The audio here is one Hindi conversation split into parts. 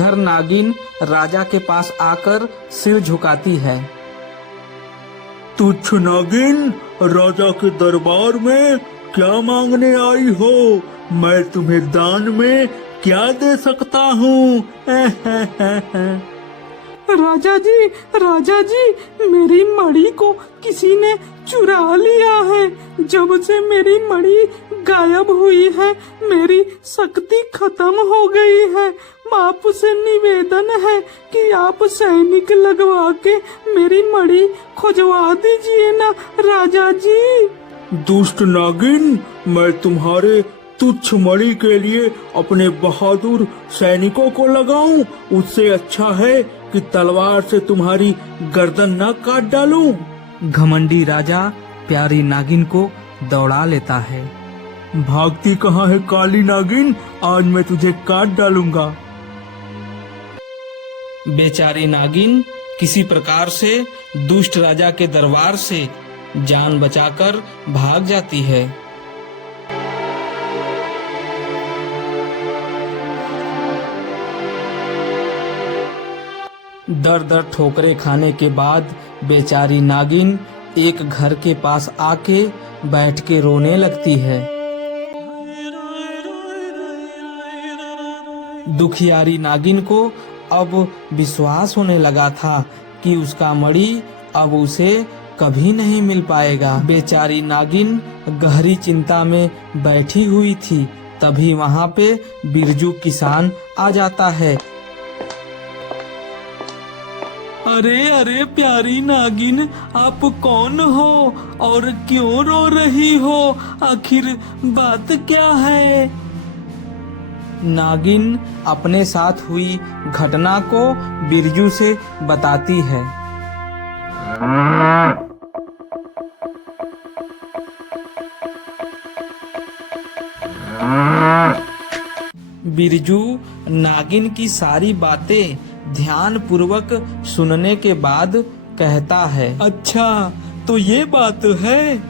इधर नागिन राजा के पास आकर सिर झुकाती है। तुच्छ नागिन, राजा के दरबार में क्या मांगने आई हो? मैं तुम्हें दान में क्या दे सकता हूँ? राजा जी, मेरी मणि को किसी ने चुरा लिया है। जब से मेरी मणि गायब हुई है, मेरी शक्ति खत्म हो गई है। आपसे निवेदन है कि आप सैनिक लगवा के मेरी मणि खोजवा दीजिए ना राजा जी। दुष्ट नागिन, मैं तुम्हारे तुच्छ मणि के लिए अपने बहादुर सैनिकों को लगाऊं? उससे अच्छा है कि तलवार से तुम्हारी गर्दन न काट डालूं। घमंडी राजा प्यारी नागिन को दौड़ा लेता है। भागती कहाँ है काली नागिन? आज मैं तुझे काट डालूंगा। बेचारी नागिन किसी प्रकार से दुष्ट राजा के दरबार से जान बचाकर भाग जाती है। दर दर ठोकरे खाने के बाद बेचारी नागिन एक घर के पास आके बैठ के रोने लगती है। दुखियारी नागिन को अब विश्वास होने लगा था कि उसका मणि अब उसे कभी नहीं मिल पाएगा। बेचारी नागिन गहरी चिंता में बैठी हुई थी। तभी वहाँ पे बिरजू किसान आ जाता है। अरे प्यारी नागिन, आप कौन हो और क्यों रो रही हो? आखिर बात क्या है? नागिन अपने साथ हुई घटना को बिरजू से बताती है। बिरजू नागिन की सारी बातें ध्यान पूर्वक सुनने के बाद कहता है, अच्छा तो ये बात है।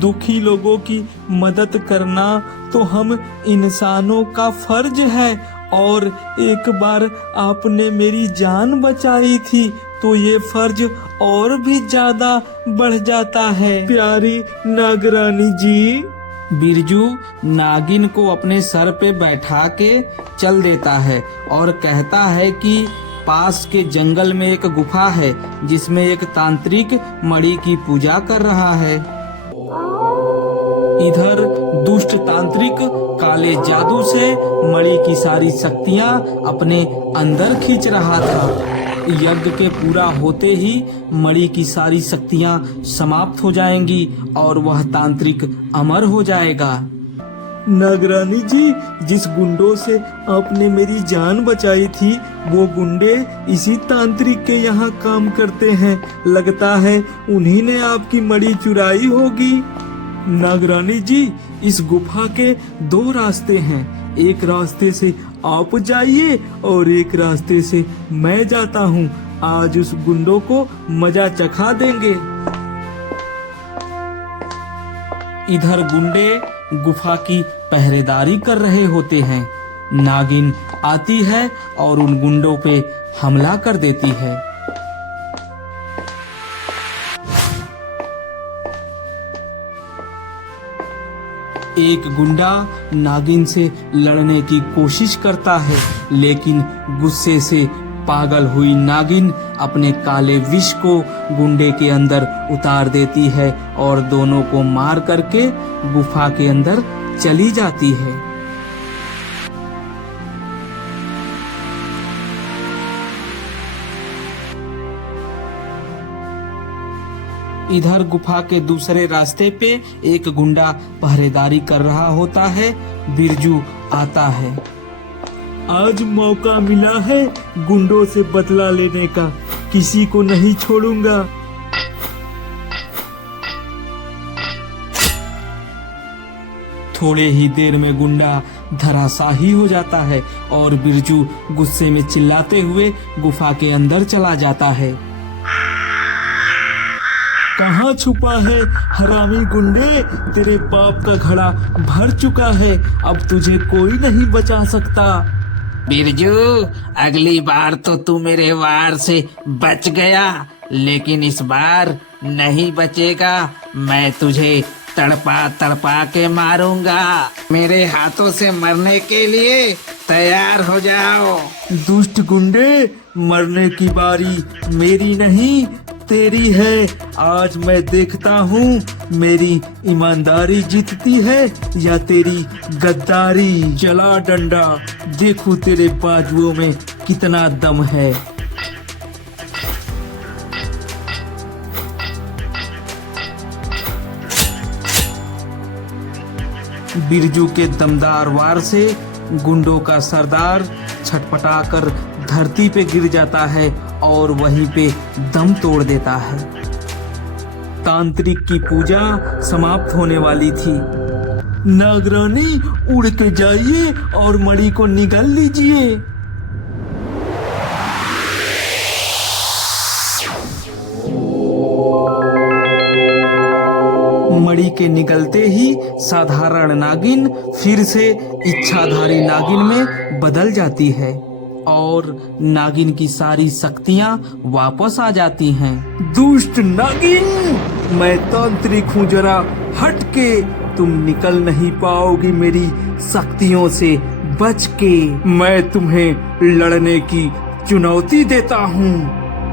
दुखी लोगों की मदद करना तो हम इंसानों का फर्ज है, और एक बार आपने मेरी जान बचाई थी तो ये फर्ज और भी ज्यादा बढ़ जाता है प्यारी नागरानी जी। बिरजू नागिन को अपने सर पे बैठा के चल देता है और कहता है कि पास के जंगल में एक गुफा है जिसमें एक तांत्रिक मणि की पूजा कर रहा है। इधर दुष्ट तांत्रिक काले जादू से मणि की सारी शक्तियां अपने अंदर खींच रहा था। यज्ञ के पूरा होते ही मणि की सारी शक्तियां समाप्त हो जाएंगी और वह तांत्रिक अमर हो जाएगा। नागरानी जी, जिस गुंडों से आपने मेरी जान बचाई थी वो गुंडे इसी तांत्रिक के यहाँ काम करते हैं। लगता है उन्हीं ने आपकी मणि चुराई होगी। नागरानी जी, इस गुफा के दो रास्ते हैं। एक रास्ते से आप जाइए और एक रास्ते से मैं जाता हूँ। आज उस गुंडों को मजा चखा देंगे। इधर गुंडे गुफा की पहरेदारी कर रहे होते हैं। नागिन आती है और उन गुंडों पे हमला कर देती है। एक गुंडा नागिन से लड़ने की कोशिश करता है, लेकिन गुस्से से पागल हुई नागिन अपने काले विष को गुंडे के अंदर उतार देती है और दोनों को मार करके गुफा के अंदर चली जाती है। इधर गुफा के दूसरे रास्ते पे एक गुंडा पहरेदारी कर रहा होता है। बिरजू आता है। आज मौका मिला है गुंडों से बदला लेने का, किसी को नहीं छोड़ूंगा। थोड़े ही देर में गुंडा धराशाही हो जाता है और बिरजू गुस्से में चिल्लाते हुए गुफा के अंदर चला जाता है। कहाँ छुपा है हरामी गुंडे? तेरे पाप का घड़ा भर चुका है, अब तुझे कोई नहीं बचा सकता। बिरजू, अगली बार तो तू मेरे वार से बच गया, लेकिन इस बार नहीं बचेगा। मैं तुझे तड़पा तड़पा के मारूंगा। मेरे हाथों से मरने के लिए तैयार हो जाओ। दुष्ट गुंडे, मरने की बारी मेरी नहीं तेरी है। आज मैं देखता हूँ मेरी ईमानदारी जीतती है या तेरी गद्दारी। चला डंडा, देखूं तेरे बाजुओं में कितना दम है। बिरजू के दमदार वार से गुंडों का सरदार छटपटाकर धरती पे गिर जाता है और वहीं पे दम तोड़ देता है। तांत्रिक की पूजा समाप्त होने वाली थी। नागरानी, उड़ के जाइए और मणि को निगल लीजिए। मणि के निकलते ही साधारण नागिन फिर से इच्छाधारी नागिन में बदल जाती है और नागिन की सारी शक्तियां वापस आ जाती हैं। दुष्ट नागिन, मैं तांत्रिक हूँ, जरा हट के। तुम निकल नहीं पाओगी मेरी शक्तियों से बच के। मैं तुम्हें लड़ने की चुनौती देता हूँ।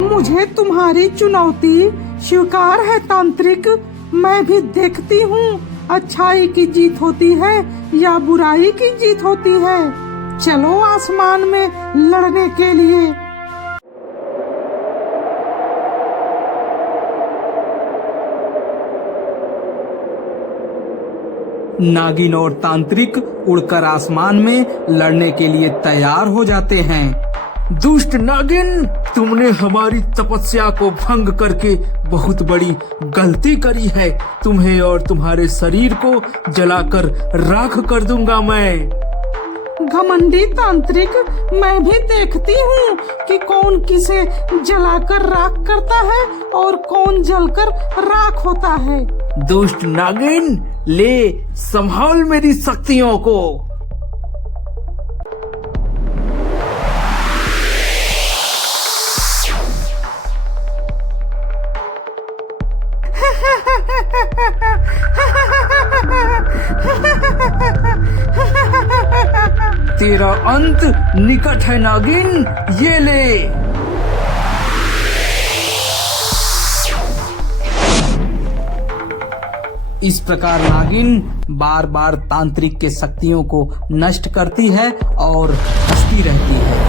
मुझे तुम्हारी चुनौती स्वीकार है तांत्रिक। मैं भी देखती हूँ अच्छाई की जीत होती है या बुराई की जीत होती है। चलो आसमान में लड़ने के लिए। नागिन और तांत्रिक उड़कर आसमान में लड़ने के लिए तैयार हो जाते हैं। दुष्ट नागिन, तुमने हमारी तपस्या को भंग करके बहुत बड़ी गलती करी है। तुम्हें और तुम्हारे शरीर को जलाकर राख कर दूंगा मैं। घमंडी तांत्रिक, मैं भी देखती हूँ कि कौन किसे जलाकर राख करता है और कौन जलकर राख होता है। दुष्ट नागिन, ले संभाल मेरी शक्तियों को। तेरा अंत निकट है नागिन, ये ले। इस प्रकार नागिन बार बार तांत्रिक के शक्तियों को नष्ट करती है और हंसती रहती है।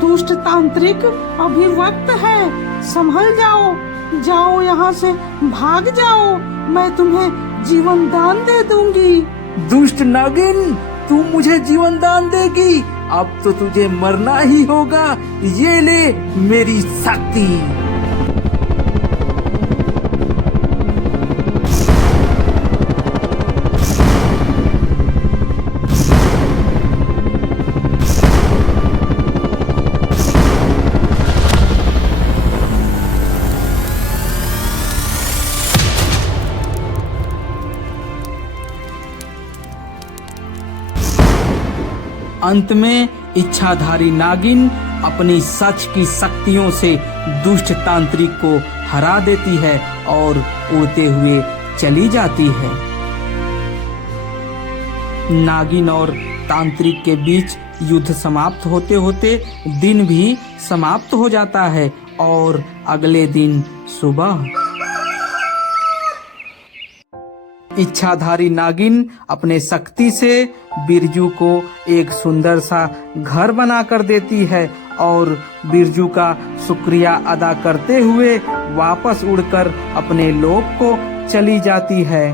दुष्ट तांत्रिक, अभी वक्त है, संभल जाओ। जाओ यहाँ से, भाग जाओ। मैं तुम्हें जीवन दान दे दूंगी। दुष्ट नागिन, तू मुझे जीवन दान देगी? अब तो तुझे मरना ही होगा। ये ले मेरी शक्ति। अंत में इच्छाधारी नागिन अपनी सच की शक्तियों से दुष्ट तांत्रिक को हरा देती है और उड़ते हुए चली जाती है। नागिन और तांत्रिक के बीच युद्ध समाप्त होते होते दिन भी समाप्त हो जाता है और अगले दिन सुबह इच्छाधारी नागिन अपने शक्ति से बिरजू को एक सुंदर सा घर बना कर देती है और बिरजू का शुक्रिया अदा करते हुए वापस उड़कर अपने लोक को चली जाती है।